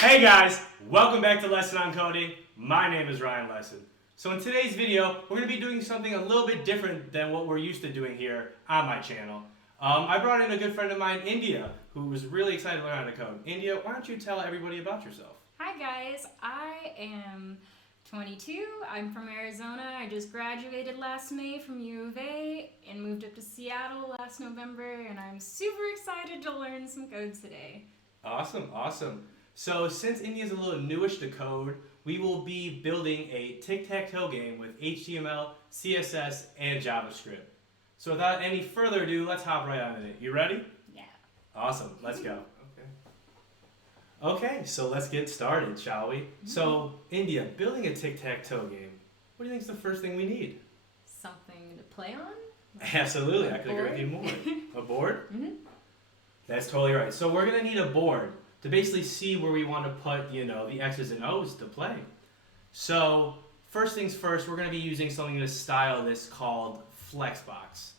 Hey guys, welcome back to Lesson on Coding. My name is Ryan Lesson. So in today's video, we're going to be doing something a little bit different than what we're used to doing here on my channel. I brought in a good friend of mine, India, who was really excited to learn how to code. India, why don't you tell everybody about yourself? Hi guys, I am 22. I'm from Arizona. I just graduated last May from U of A and moved up to Seattle last November, and I'm super excited to learn some code today. Awesome. So since India's a little newish to code, we will be building a Tic Tac Toe game with HTML, CSS, and JavaScript. So without any further ado, let's hop right on it. You ready? Yeah. Awesome, let's go. Okay, so let's get started, shall we? So, India, building a Tic Tac Toe game, what do you think is the first thing we need? Something to play on? Absolutely, I could agree with you more. A board? Mm-hmm. That's totally right. So we're going to need a board to basically see where we want to put, the X's and O's to play. So, first things first, we're going to be using something to style this called Flexbox.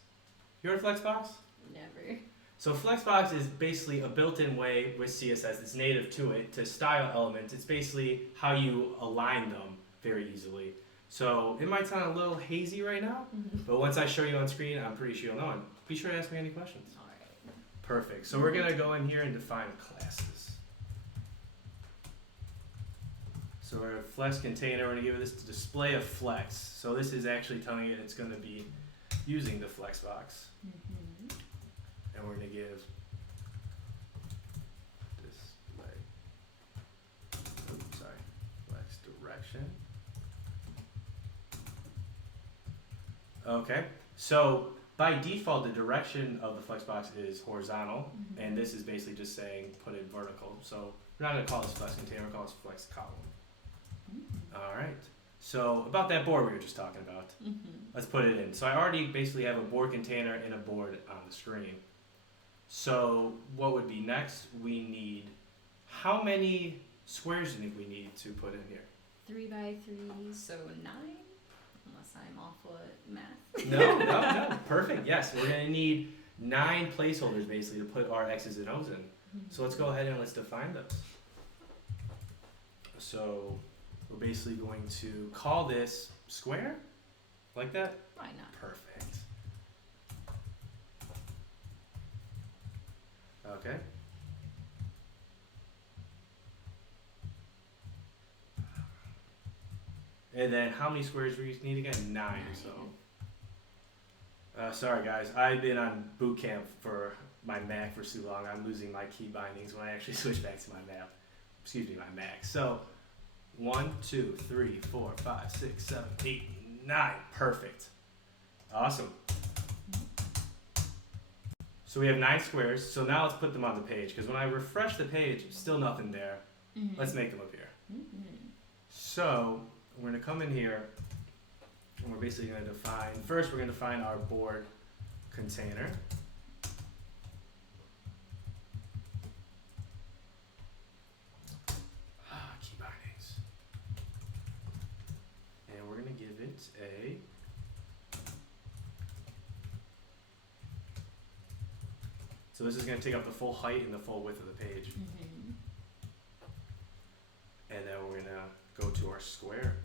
You heard of Flexbox? Never. So Flexbox is basically a built-in way with CSS that's native to it to style elements. It's basically how you align them very easily. So it might sound a little hazy right now, but once I show you on screen, I'm pretty sure you'll know. And be sure to ask me any questions. All right. Perfect. So we're going to go in here and define classes. So our flex container, we're going to give this to display of flex. So this is actually telling it it's going to be using the Flexbox. And we're going to give display, flex direction. Okay, so by default, the direction of the Flexbox is horizontal, and this is basically just saying put it vertical. So we're not going to call this flex container, we're going to call this flex column. All right, so about that board we were just talking about, let's put it in. So I already basically have a board container and a board on the screen. So what would be next? We need, how many squares do you think we need to put in here? 3 by 3, so 9, unless I'm awful at math. No, perfect. Yes, we're going to need 9 placeholders basically to put our X's and O's in. So let's go ahead and let's define those. So we're basically going to call this square, like that? Why not? Perfect. Okay. And then how many squares do we need again? 9. So, sorry guys, I've been on boot camp for my Mac for so long. I'm losing my key bindings when I actually switch back to my Mac. So, 1, 2, 3, 4, 5, 6, 7, 8, 9. Perfect. Awesome. So we have 9 squares, so now let's put them on the page, because when I refresh the page, still nothing there. Let's make them appear. So we're going to come in here, and we're basically going to define, first we're going to define our board container. Key bindings. And we're going to give it a So this is going to take up the full height and the full width of the page. And then we're going to go to our square.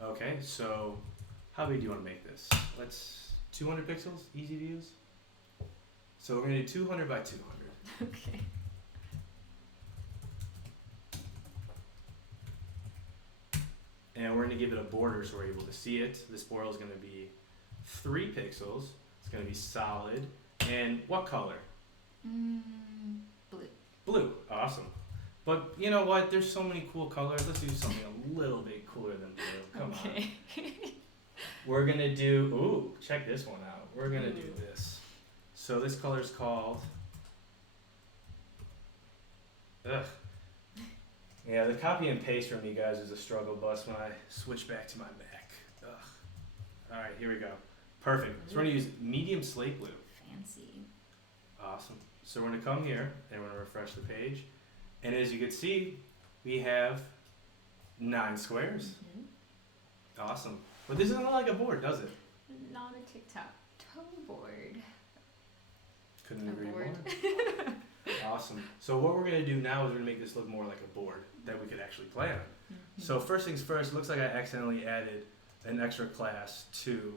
Okay, so how big do you want to make this? 200 pixels, easy to use. So we're going to do 200 by 200. Okay. And we're going to give it a border so we're able to see it. This border is going to be 3 pixels. It's going to be solid. And what color? Blue. Blue. Awesome. But you know what? There's so many cool colors. Let's do something a little bit cooler than blue. Come on. We're going to do, check this one out. We're going to do this. So this color is called, yeah, the copy and paste from you guys is a struggle bus when I switch back to my Mac. All right, here we go. Perfect. So we're going to use medium slate blue. Fancy. Awesome. So we're going to come here and we're going to refresh the page. And as you can see, we have 9 squares. Awesome. But this doesn't look like a board, does it? Not a Tic Tac Toe board. Couldn't agree more. Awesome. So what we're gonna do now is we're gonna make this look more like a board that we could actually play on. Mm-hmm. So first things first, it looks like I accidentally added an extra class to.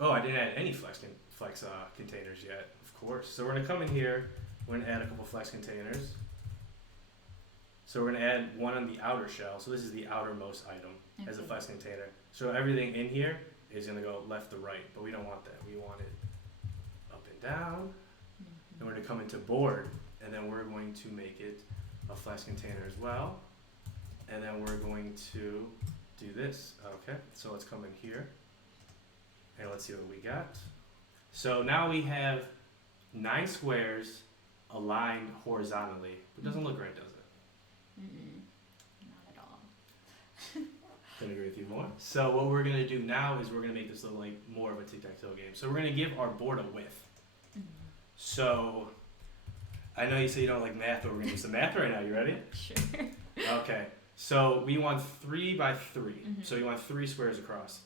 Oh, I didn't add any flex containers yet, of course. So we're gonna come in here. We're gonna add a couple flex containers. So we're gonna add one on the outer shell. So this is the outermost item as a flex container. So everything in here is gonna go left to right, but we don't want that. We want it up and down. And we're gonna come into board, and then we're going to make it a flex container as well. And then we're going to do this. Okay, so let's come in here, and let's see what we got. So now we have 9 squares aligned horizontally. It doesn't look right, does it? Not at all. Couldn't agree with you more. So what we're gonna do now is we're gonna make this look like more of a tic tac toe game. So we're gonna give our board a width. So I know you say you don't like math, but we're gonna do some math right now. You ready? Sure. Okay. So we want 3 by 3. So you want 3 squares across.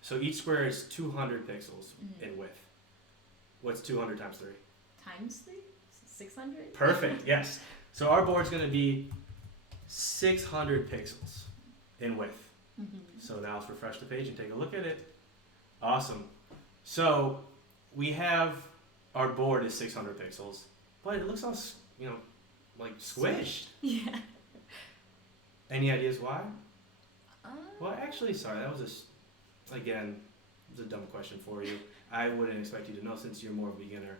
So each square is 200 pixels in width. What's 200 times 3? Times 3? 600? Perfect. Yes. So our board's gonna be 600 pixels in width. So now let's refresh the page and take a look at it. Awesome. So we have our board is 600 pixels, but it looks all, like squished. Yeah. Any ideas why? Well, actually, sorry, that was again, it was a dumb question for you. I wouldn't expect you to know since you're more of a beginner.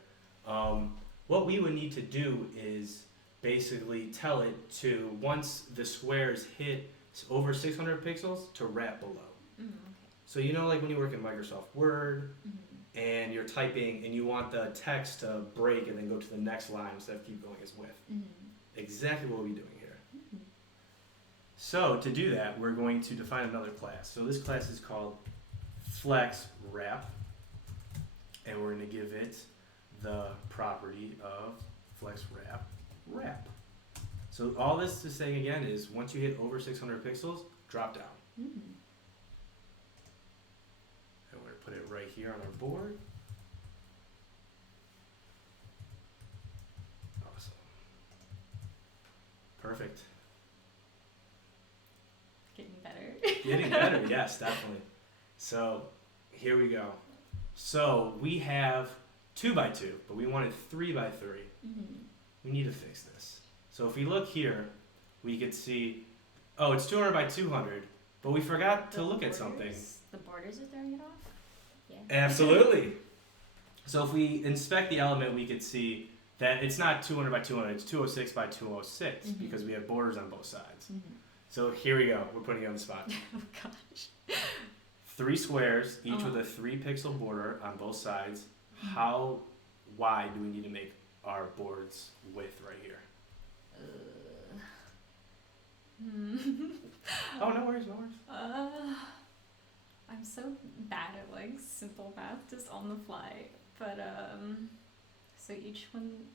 What we would need to do is basically tell it to, once the squares hit over 600 pixels, to wrap below. Okay. So like when you work in Microsoft Word and you're typing and you want the text to break and then go to the next line instead of keep going as width. Exactly what we'll be doing here. So to do that, we're going to define another class. So this class is called Flex Wrap, and we're going to give it the property of Flex Wrap wrap. So all this is saying again is once you hit over 600 pixels, drop down. And we're going to put it right here on our board. Awesome. Perfect. Getting better. Getting better, yes, definitely. So here we go. So we have 2 by 2, but we wanted 3 by 3. We need to fix this. So if we look here, we could see, oh, it's 200 by 200, but we forgot to look at something. The borders are throwing it off? Yeah. Absolutely. So if we inspect the element, we could see that it's not 200 by 200, it's 206 by 206 because we have borders on both sides. So here we go. We're putting it on the spot. Oh gosh. 3 squares, each with a 3 pixel border on both sides. How wide do we need to make our board's width right here? Oh, no worries, no worries. I'm so bad at like simple math just on the fly. But so each one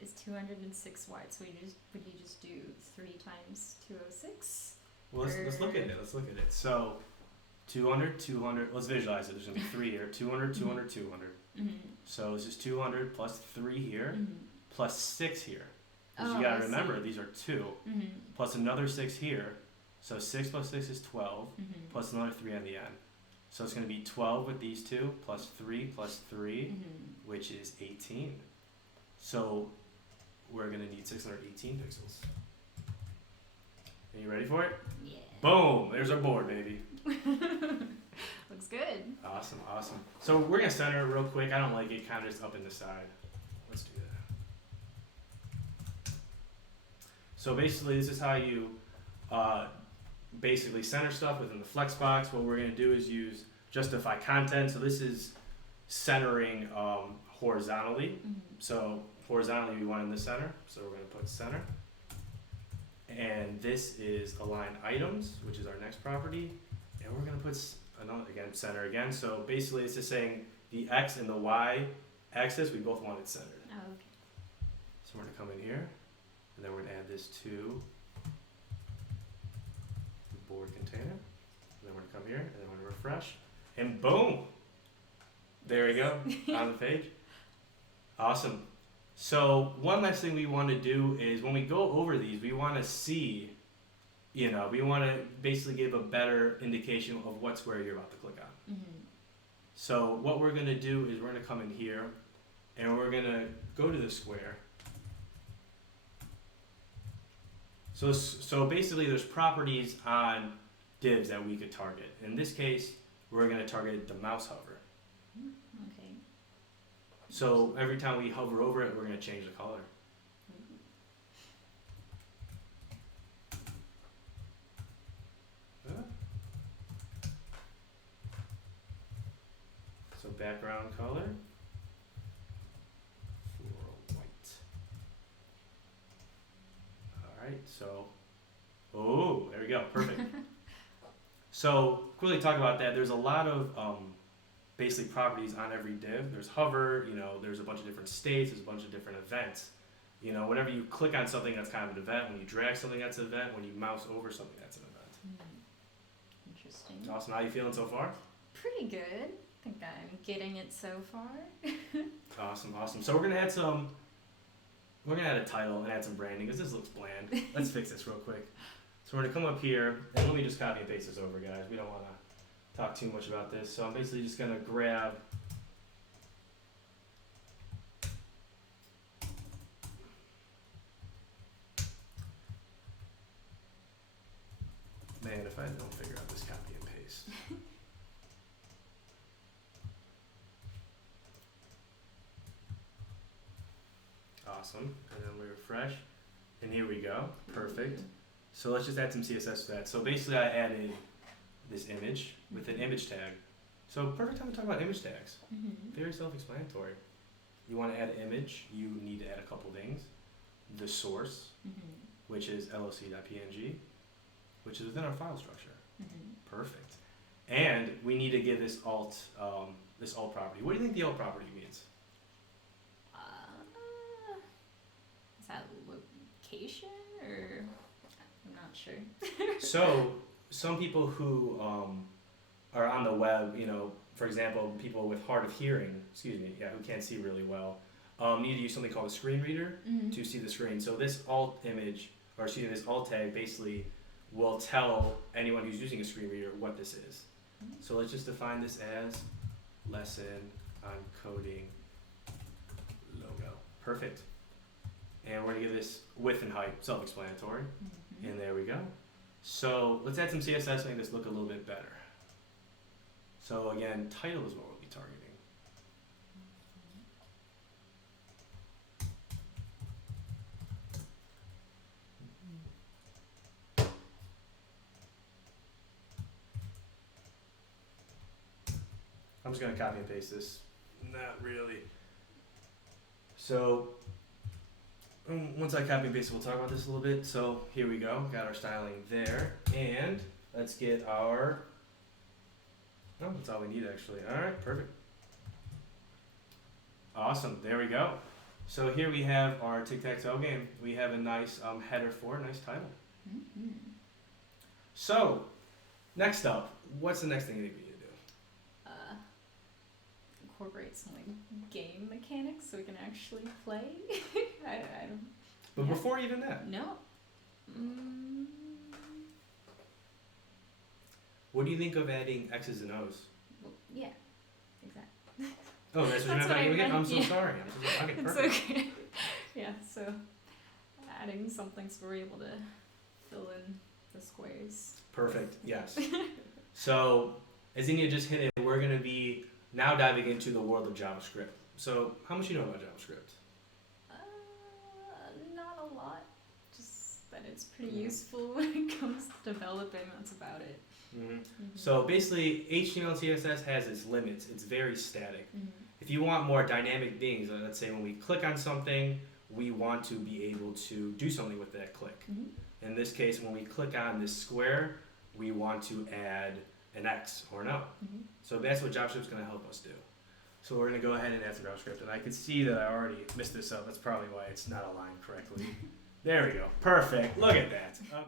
is 206 wide. So would you just do 3 times 206? Well, let's look at it. Let's look at it. So 200, 200. Let's visualize it. There's gonna be 3 here. 200, 200, 200. So this is 200 plus 3 here, plus 6 here. Because you gotta remember, these are 2, plus another 6 here. So 6 plus 6 is 12, plus another 3 on the end. So it's gonna be 12 with these 2, plus 3 plus 3, which is 18. So we're gonna need 618 pixels. Are you ready for it? Yeah. Boom! There's our board, baby. Looks good. Awesome, awesome. So we're gonna center it real quick. I don't like it kind of just up in the side. Let's do that. So basically, this is how you basically center stuff within the flex box. What we're gonna do is use justify content. So this is centering horizontally. So horizontally, we want in the center. So we're gonna put center. And this is align items, which is our next property. And we're gonna put another, again, center again. So basically it's just saying the X and the Y axis, we both want it centered. Oh, okay. So we're gonna come in here, and then we're gonna add this to the board container. And then we're gonna come here, and then we're gonna refresh, and boom! There we go, on the page. Awesome. So one last thing we want to do is when we go over these, we want to see, we want to basically give a better indication of what square you're about to click on. Mm-hmm. So what we're going to do is we're going to come in here and we're going to go to the square. So basically there's properties on divs that we could target. In this case, we're going to target the mouse hover. Okay. So every time we hover over it, we're going to change the color. So background color for white. Alright, so, there we go, perfect. So, quickly talk about that. There's a lot of basically properties on every div. There's hover, there's a bunch of different states, there's a bunch of different events. Whenever you click on something, that's kind of an event. When you drag something, that's an event. When you mouse over something, that's an event. Interesting. Awesome. How you feeling so far? Pretty good. I think I'm getting it so far. Awesome. So we're gonna add a title and add some branding because this looks bland. Let's fix this real quick. So we're gonna come up here and let me just copy and paste this over, guys. We don't want to talk too much about this. So I'm basically just gonna grab. Man, if I don't figure out this copy and paste. Awesome. And then we refresh. And here we go. Perfect. So let's just add some CSS to that. So basically I added this image with an image tag. So perfect time to talk about image tags. Very self-explanatory. You want to add an image, you need to add a couple things. The source, which is loc.png, which is within our file structure. Perfect. And we need to give this alt property. What do you think the alt property means? Is that location or I'm not sure. So some people who are on the web, for example, people with hard of hearing, who can't see really well, need to use something called a screen reader to see the screen. So this alt tag basically will tell anyone who's using a screen reader what this is. So let's just define this as lesson on coding logo. Perfect. And we're gonna give this width and height, self-explanatory. And there we go. So let's add some CSS to make this look a little bit better. So again, title is what we'll be targeting. I'm just gonna copy and paste this. Not really. So once I copy and paste it, we'll talk about this a little bit. So here we go, got our styling there. And let's get our, that's all we need actually. All right, perfect. Awesome, there we go. So here we have our Tic Tac Toe game. We have a nice header for a nice title. So next up, what's the next thing you think we need to do? Incorporate some game mechanics so we can actually play. I don't. But before even that. No. What do you think of adding X's and O's? Well, yeah, exactly. Oh, that's what you're meant. I'm so sorry. Okay, it's perfect. okay. Yeah, so adding something so we're able to fill in the squares. Perfect, yes. So, as Enya just hit it, we're going to be now diving into the world of JavaScript. So, how much do you know about JavaScript? Not a lot. Just that it's pretty useful when it comes to developing. That's about it. So basically, HTML and CSS has its limits. It's very static. If you want more dynamic things, let's say when we click on something, we want to be able to do something with that click. In this case, when we click on this square, we want to add an X or an O. So that's what JavaScript's going to help us do. So we're going to go ahead and add some JavaScript. And I can see that I already messed this up. That's probably why it's not aligned correctly. There we go. Perfect. Look at that. Okay.